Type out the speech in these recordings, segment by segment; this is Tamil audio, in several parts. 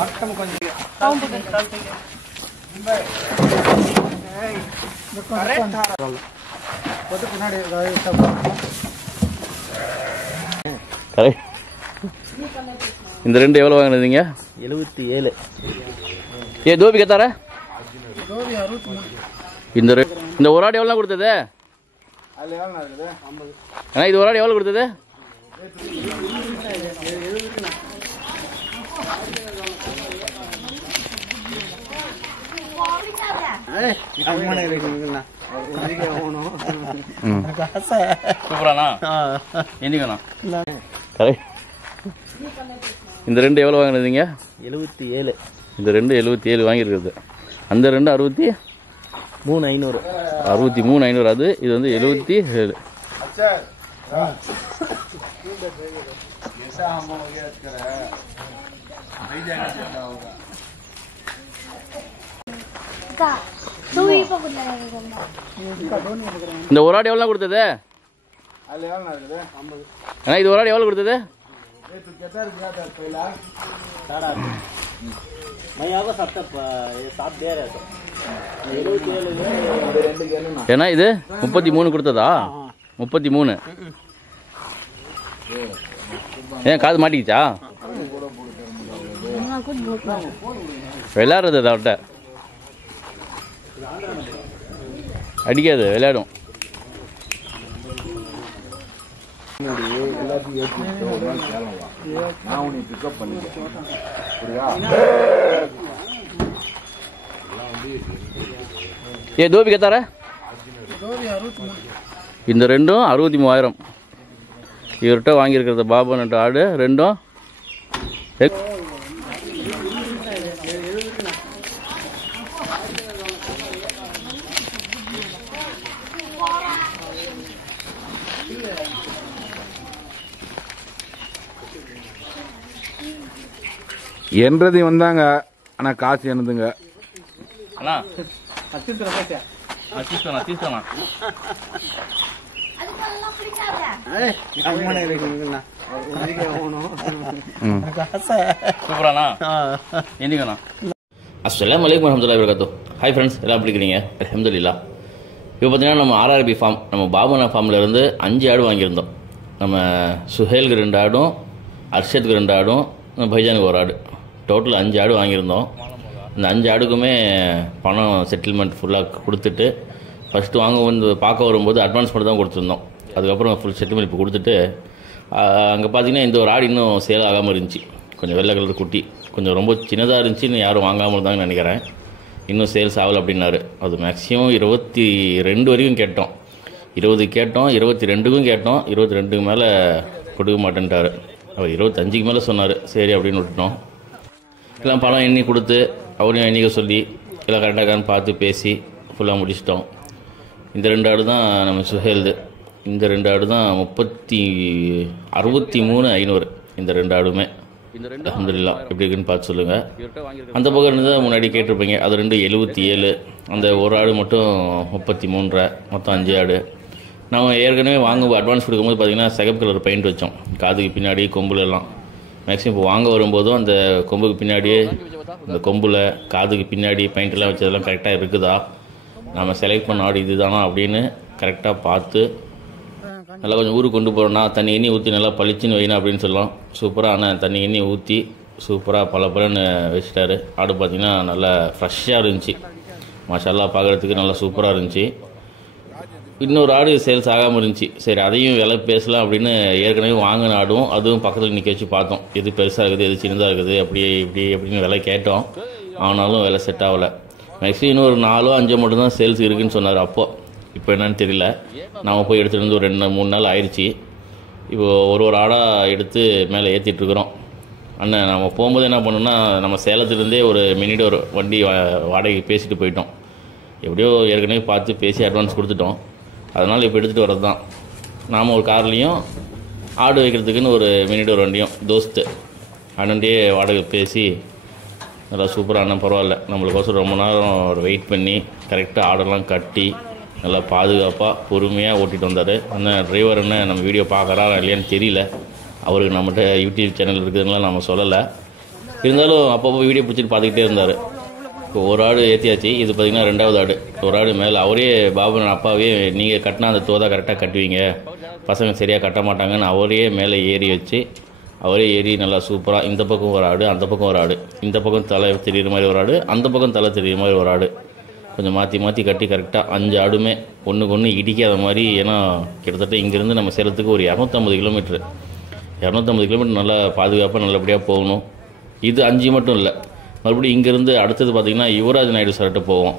மட்டம் கொஞ்சம் இந்த ரெண்டு எவ்வளோ வாங்கினீங்க? 77. ஏ தோபி கத்தார இந்த ஒரு ஆடு எவ்வளோ கொடுத்தது? அண்ணா இது ஒரு ஆடு எவ்வளோ கொடுத்தது? சூப்பராண்ணா. என்னங்கண்ணா இந்த ரெண்டு எவ்வளோ வாங்கினீங்க? 77. இந்த ரெண்டு 77 வாங்கியிருக்கிறது. அந்த ரெண்டு 63,500. 63,500. அது இது வந்து 77. இந்த ஒரு ஆடு எவ்வளோ கொடுத்தது? அண்ணா இது ஒரு ஆடு எவ்வளோ கொடுத்தது? ஏன்னா இது 33 கொடுத்ததா? 33. ஏன் காது மாட்டிக்கிச்சா? விளையாடுறது அவர்கிட்ட அடிக்காது, விளையாடும். ஏ தோபி கத்தார இந்த ரெண்டும் 63,000. இவர்கிட்ட வாங்கியிருக்கிறது பாபன் ஆடு ரெண்டும். என்றது வந்தாங்க. ஆனால் காசு என்னதுங்க அண்ணா? தீர்த்தண்ணா சூப்பராண்ணா. என்னங்கண்ணா? அஸ்ஸலாமு அலைக்கும் வரஹ்மத்துல்லாஹி வபரகாத்துஹு. ஹாய் ஃப்ரெண்ட்ஸ், எல்லாம் எப்படி இருக்கிறீங்க? அல்ஹம்துலில்லாஹ். இப்போ பார்த்தீங்கன்னா நம்ம ஆர்ஆர்பி ஃபார்ம், நம்ம பாபனா ஃபார்மில் இருந்து 5 ஆடு வாங்கியிருந்தோம். நம்ம சுஹேலுக்கு 2 ஆடும், அர்ஷத்துக்கு 2 ஆடும், பைஜானுக்கு 1 ஆடு, டோட்டல் 5 ஆடு வாங்கியிருந்தோம். இந்த 5 ஆடுக்குமே பணம் செட்டில்மெண்ட் ஃபுல்லாக கொடுத்துட்டு, ஃபஸ்ட்டு பார்க்க வரும்போது அட்வான்ஸ் மட்டும் தான் கொடுத்துருந்தோம். அதுக்கப்புறம் ஃபுல் செட்டில்மெண்ட் இப்போ கொடுத்துட்டு, அங்கே பார்த்தீங்கன்னா இந்த ஒரு ஆடு இன்னும் சேல் ஆகாமல் இருந்துச்சு. கொஞ்சம் வெள்ளை கலர் குட்டி, கொஞ்சம் ரொம்ப சின்னதாக இருந்துச்சு, இன்னும் யாரும் வாங்காமல் இருந்தாங்கன்னு நினைக்கிறேன். இன்னும் சேல்ஸ் ஆகலை அப்படின்னாரு. அது மேக்ஸிமம் 22 வரைக்கும் கேட்டோம். 20 கேட்டோம், 22க்கும் கேட்டோம். 22க்கு மேலே கொடுக்க மாட்டேன்ட்டார். அவர் 25க்கு மேலே சொன்னார். சரி அப்படின்னு விட்டுட்டோம். எல்லாம் பணம் எண்ணி கொடுத்து அவரையும் எண்ணிக்க சொல்லி எல்லாம் கரெக்டாக பார்த்து பேசி ஃபுல்லாக முடிச்சிட்டோம். இந்த 2 ஆடு தான் நம்ம சுஹேல்து. இந்த 2 ஆடு தான் 63,500. இந்த 2 ஆடுமே அல்ஹம்துலில்லாஹ். எப்படி இருக்குன்னு பார்த்து சொல்லுங்கள். அந்த பக்கம் இருந்து முன்னாடி கேட்டிருப்பீங்க, அது 2 77. அந்த ஒரு ஆடு மட்டும் 33. மொத்தம் 5 ஆடு. நம்ம ஏற்கனவே அட்வான்ஸ் கொடுக்கும்போது பார்த்திங்கன்னா சிகப்பு கலர் பெயிண்ட் வச்சோம் காதுக்கு பின்னாடி, கொம்புலெல்லாம். மேக்ஸிமம் இப்போ வாங்க வரும்போதும் அந்த கொம்புக்கு பின்னாடியே, இந்த கொம்பில் காதுக்கு பின்னாடி பெயிண்டெல்லாம் வச்சதெல்லாம் கரெக்டாக இருக்குதா, நம்ம செலக்ட் பண்ண ஆடு இது தானா அப்படின்னு கரெக்டாக பார்த்து நல்லா கொஞ்சம் ஊருக்கு கொண்டு போகிறோன்னா தண்ணி எண்ணி ஊற்றி நல்லா பளிச்சுன்னு வைனா அப்படின்னு சொல்லலாம். சூப்பராக ஆனால் தண்ணி எண்ணி ஊற்றி சூப்பராக பலன்னு வச்சுட்டாரு. ஆடு பார்த்திங்கன்னா நல்லா ஃப்ரெஷ்ஷாக இருந்துச்சு. மாஷால்லா பார்க்குறதுக்கு நல்லா சூப்பராக இருந்துச்சு. இன்னொரு ஆடு சேல்ஸ் ஆகாமல் இருந்துச்சு. சரி அதையும் விலை பேசலாம் அப்படின்னு ஏற்கனவே வாங்கின ஆடும் அதுவும் பக்கத்தில் நிற்க வச்சு பார்த்தோம். எது பெருசாக இருக்குது, எது சின்னதாக இருக்குது, இப்படி அப்படின்னு விலை கேட்டோம். ஆனாலும் விலை செட் ஆகலை. மேக்ஸிமம் இன்னொரு 4-5 மட்டும்தான் சேல்ஸ் இருக்குதுன்னு சொன்னார். இப்போ என்னன்னு தெரியல. நாம் போய் எடுத்துகிட்டு வந்து ஒரு 2-3 நாள் ஆயிடுச்சு. இப்போது ஒரு ஆடாக எடுத்து மேலே ஏற்றிட்டுருக்குறோம். அண்ணன் நம்ம போகும்போது என்ன பண்ணோம்னா, நம்ம சேலத்துலேருந்தே ஒரு மினிடோர் வண்டி வாடகை பேசிட்டு போயிட்டோம். எப்படியோ ஏற்கனவே பார்த்து பேசி அட்வான்ஸ் கொடுத்துட்டோம். அதனால் இப்போ எடுத்துகிட்டு வர்றது தான். நாம் ஒரு கார்லேயும் ஆடு வைக்கிறதுக்குன்னு ஒரு மினிடோர் வண்டியும் தோஸ்து அண்ணன்டே வாடகை பேசி நல்லா சூப்பராக அண்ணன் பரவாயில்ல நம்மளுக்கோசரம் ரொம்ப நேரம் வெயிட் பண்ணி கரெக்டாக ஆடெல்லாம் கட்டி நல்லா பாதுகாப்பாக பொறுமையாக ஓட்டிகிட்டு வந்தார். அண்ணன் டிரைவர் என்ன நம்ம வீடியோ பார்க்குறாரா இல்லையான்னு தெரியல. அவருக்கு நம்மகிட்ட யூடியூப் சேனல் இருக்குதுன்னா நம்ம சொல்லலை. இருந்தாலும் அப்பப்போ வீடியோ பிடிச்சிட்டு பார்த்துக்கிட்டே இருந்தார். இப்போ ஒரு ஆடு ஏற்றியாச்சு. இது பார்த்திங்கன்னா 2வது ஆடு. ஒரு ஆடு மேலே அவரே பாபுன் அப்பாவே நீங்கள் கட்டினா அந்த தோதா கரெக்டாக கட்டுவீங்க, பசங்க சரியாக கட்ட மாட்டாங்கன்னு அவரே மேலே ஏறி வச்சு அவரே ஏறி நல்லா சூப்பராக இந்த பக்கம் ஒரு ஆடு, அந்த பக்கம் ஒரு ஆடு, இந்த பக்கம் தலை தெரியுற மாதிரி ஒரு ஆடு, அந்த பக்கம் தலை தெரியுற மாதிரி ஒரு ஆடு, கொஞ்சம் மாற்றி மாற்றி கட்டி கரெக்டாக 5 ஆடுமே ஒன்றுக்கு ஒன்று இடிக்காத மாதிரி. ஏன்னா கிட்டத்தட்ட இங்கேருந்து நம்ம சேலத்துக்கு ஒரு 250 கிலோமீட்ரு. 250 கிலோமீட்டர் நல்லா பாதுகாப்பாக நல்லபடியாக போகணும். இது 5 மட்டும் இல்லை, மறுபடியும் இங்கேருந்து அடுத்தது பார்த்திங்கன்னா யுவராஜ் நாயுடு சார்கிட்ட போவோம்.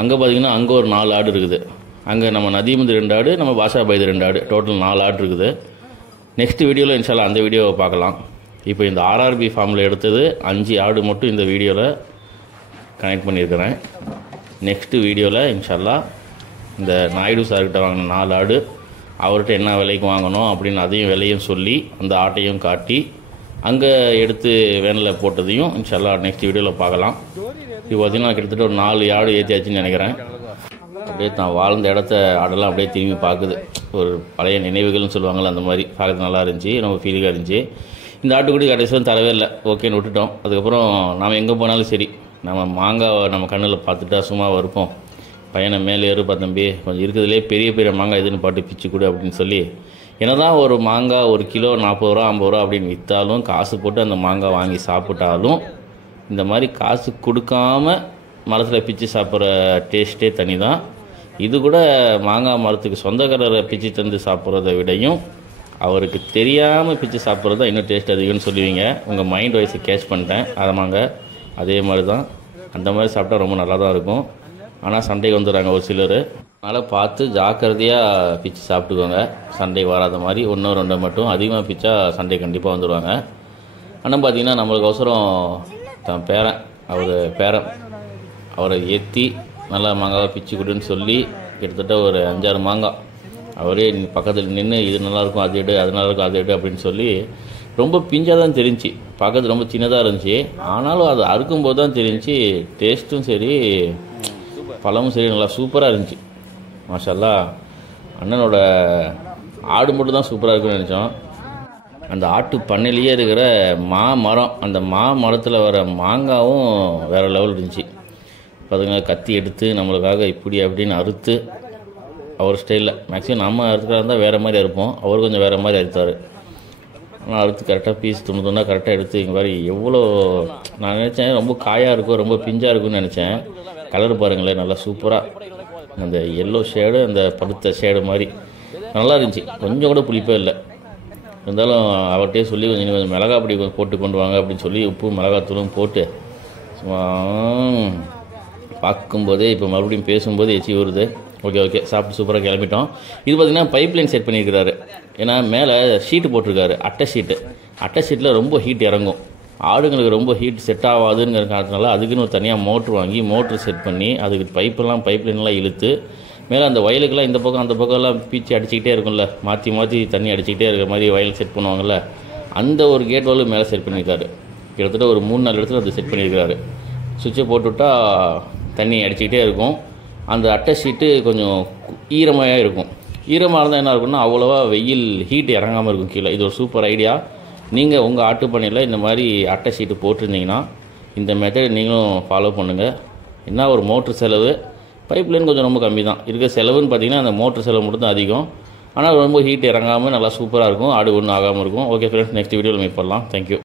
அங்கே பார்த்திங்கன்னா அங்கே ஒரு 4 ஆடு இருக்குது. அங்கே நம்ம நதீமுது 2 ஆடு, நம்ம பாஷா பைது 2 ஆடு, டோட்டல் 4 ஆடு இருக்குது. நெக்ஸ்ட் வீடியோவில் இன்ஷால்லா அந்த வீடியோவை பார்க்கலாம். இப்போ இந்த ஆர்ஆர்பி ஃபார்மில் எடுத்தது 5 ஆடு மட்டும் இந்த வீடியோவில் கனெக்ட் பண்ணியிருக்கிறேன். நெக்ஸ்ட்டு வீடியோவில் இன்ஷால்லா இந்த நாயுடு சார்கிட்ட வாங்கின 4 ஆடு அவர்கிட்ட என்ன விலைக்கு வாங்கணும் அப்படின்னு அதையும் விலையும் சொல்லி அந்த ஆட்டையும் காட்டி அங்கே எடுத்து வேனில் போட்டதையும் இன்ஷால்லா நெக்ஸ்ட் வீடியோவில் பார்க்கலாம். இப்போ பார்த்திங்கன்னா கிட்டத்தட்ட ஒரு 4 ஆடு ஏற்றியாச்சுன்னு நினைக்கிறேன். அப்படியே நான் வாழ்ந்த இடத்த ஆடெல்லாம் அப்படியே திரும்பி பார்க்குது. ஒரு பழைய நினைவுகள்னு சொல்லுவாங்கள்ல, அந்த மாதிரி பார்க்குறது நல்லா இருந்துச்சு, ரொம்ப ஃபீலிங்காக இருந்துச்சு. இந்த ஆட்டுக்குடி கடைசியும் தரவே இல்லை, ஓகேன்னு விட்டுட்டோம். அதுக்கப்புறம் நாம் எங்கே போனாலும் சரி நம்ம மாங்காவை நம்ம கண்ணில் பார்த்துட்டா சும்மா இருப்போம். பையனை மேலே ஏறுப்பா தம்பி, கொஞ்சம் இருக்கிறதுலே பெரிய பெரிய மாங்காய் எதுன்னு பாட்டு பிச்சு கொடு அப்படின்னு சொல்லி, என்னதான் ஒரு மாங்காய் 1 கிலோ 40 ரூபா 50 ரூபா அப்படின்னு விற்றாலும், காசு போட்டு அந்த மாங்காய் வாங்கி சாப்பிட்டாலும், இந்த மாதிரி காசு கொடுக்காம மரத்தில் பிச்சு சாப்பிட்ற டேஸ்ட்டே தனி தான். இது கூட மாங்காய் மரத்துக்கு சொந்தக்காரரை பிச்சு தந்து சாப்பிட்றத விடையும் அவருக்கு தெரியாமல் பிச்சு சாப்பிட்றது தான் இன்னும் டேஸ்ட் அதிகம்னு சொல்லுவீங்க. உங்கள் மைண்ட் வைஸை கேட்ச் பண்ணிட்டேன். ஆமாங்க, அதே மாதிரி தான். அந்த மாதிரி சாப்பிட்டா ரொம்ப நல்லா தான் இருக்கும். ஆனால் சண்டைக்கு வந்துடுறாங்க ஒரு சிலர். அதனால் பார்த்து ஜாக்கிரதையாக பிச்சு சாப்பிட்டுக்கோங்க. சண்டை வராத மாதிரி 1 2 மட்டும். அதிகமாக பிச்சா சண்டை கண்டிப்பாக வந்துடுவாங்க. ஆனால் பார்த்திங்கன்னா நம்மளுக்கு அவசரம் தன் பேரன் அவரை ஏற்றி நல்லா மாங்காவை பிச்சு கொடுன்னு சொல்லி கிட்டத்தட்ட ஒரு 5-6 மாங்காய் அவரே பக்கத்தில் நின்று இது நல்லாயிருக்கும் அது எடு, அது நல்லாயிருக்கும் அது எடு அப்படின்னு சொல்லி, ரொம்ப பிஞ்சாக தான் தெரிஞ்சு, பார்க்கறது ரொம்ப சின்னதாக இருந்துச்சு. ஆனாலும் அது அறுக்கும்போது தான் தெரிஞ்சு டேஸ்ட்டும் சரி பழமும் சரி நல்லா சூப்பராக இருந்துச்சு. மாஷல்லா. அண்ணனோட ஆடு மட்டும் தான் சூப்பராக இருக்குன்னு நினச்சோம். அந்த ஆட்டு பண்ணையிலேயே இருக்கிற மாமரம், அந்த மாமரத்தில் வர மாங்காவும் வேறு லெவல் இருந்துச்சு. அதுங்க கத்தி எடுத்து நம்மளுக்காக இப்படி அப்படின்னு அறுத்து அவர் ஸ்டைலில், மேக்ஸிமம் நம்ம அறுத்துக்கிறா இருந்தால் வேறு மாதிரி அறுப்போம், அவர் கொஞ்சம் வேறு மாதிரி அறுத்தார். ஆனால் அறுத்து கரெக்டாக பீஸ் துணி கரெக்டாக எடுத்து இங்கே மாதிரி எவ்வளோ நான் நினச்சேன் ரொம்ப காயாக இருக்கும், ரொம்ப பிஞ்சாக இருக்கும்னு நினச்சேன். கலர் பாருங்களேன், நல்லா சூப்பராக அந்த எல்லோ ஷேடு, அந்த படுத்த ஷேடு மாதிரி நல்லா இருந்துச்சு. கொஞ்சம் கூட புளிப்பே இல்லை. இருந்தாலும் அவர்கிட்டே சொல்லி கொஞ்சம் மிளகா அப்படி போட்டு கொண்டு வாங்க அப்படின்னு சொல்லி உப்பு மிளகாத்தூளும் போட்டு சும்மா பார்க்கும்போதே இப்போ மறுபடியும் பேசும்போது எச்சி வருது. ஓகே சாப்பிட்டு சூப்பராக கிளம்பிட்டோம். இது பார்த்திங்கன்னா பைப் லைன் செட் பண்ணியிருக்கிறாரு. ஏன்னா மேலே ஷீட்டு போட்டிருக்காரு, அட்டை ஷீட்டில் ரொம்ப ஹீட் இறங்கும். ஆடுங்களுக்கு ரொம்ப ஹீட் செட் ஆகாதுங்கிற காரணத்தினால அதுக்குன்னு ஒரு தனியாக மோட்ரு வாங்கி மோட்ரு செட் பண்ணி அதுக்கு பைப் லைன்லாம் இழுத்து மேலே அந்த வயலுக்கெல்லாம் இந்த பக்கம் அந்த பக்கம்லாம் பீச்சு அடிச்சுக்கிட்டே இருக்கும்ல, மாற்றி தண்ணி அடிச்சுக்கிட்டே இருக்கிற மாதிரி வயல் செட் பண்ணுவாங்கள்ல, அந்த ஒரு கேட் வால் மேலே செட் பண்ணியிருக்காரு. கிட்டத்தட்ட ஒரு 3-4 இடத்துல அது செட் பண்ணியிருக்காரு. சுவிட்சை போட்டுவிட்டா தண்ணி அடிச்சுக்கிட்டே இருக்கும். அந்த அட்டை ஷீட்டு கொஞ்சம் ஈரமாக இருக்கும். ஈரமாக இருந்தால் என்ன இருக்குன்னா அவ்வளோவா வெயில் ஹீட் இறங்காமல் இருக்கும் கீழே. இது ஒரு சூப்பர் ஐடியா. நீங்கள் உங்கள் ஆட்டு பண்ணையில் இந்த மாதிரி அட்டை ஷீட்டு போட்டிருந்தீங்கன்னா இந்த மெத்தட் நீங்களும் ஃபாலோ பண்ணுங்கள். என்ன ஒரு மோட்ரு செலவு, பைப் லைன் கொஞ்சம் ரொம்ப கம்மி தான். இருக்க செலவுன்னு பார்த்தீங்கன்னா அந்த மோட்ரு செலவு மட்டும் தான் அதிகம். ஆனால் ரொம்ப ஹீட் இறங்காமல் நல்லா சூப்பராக இருக்கும், ஆடு ஒன்றும் ஆகாமல் இருக்கும். ஓகே ஃப்ரெண்ட்ஸ், நெக்ஸ்ட் வீடியோவில் மீட் பண்ணலாம். தேங்க்யூ.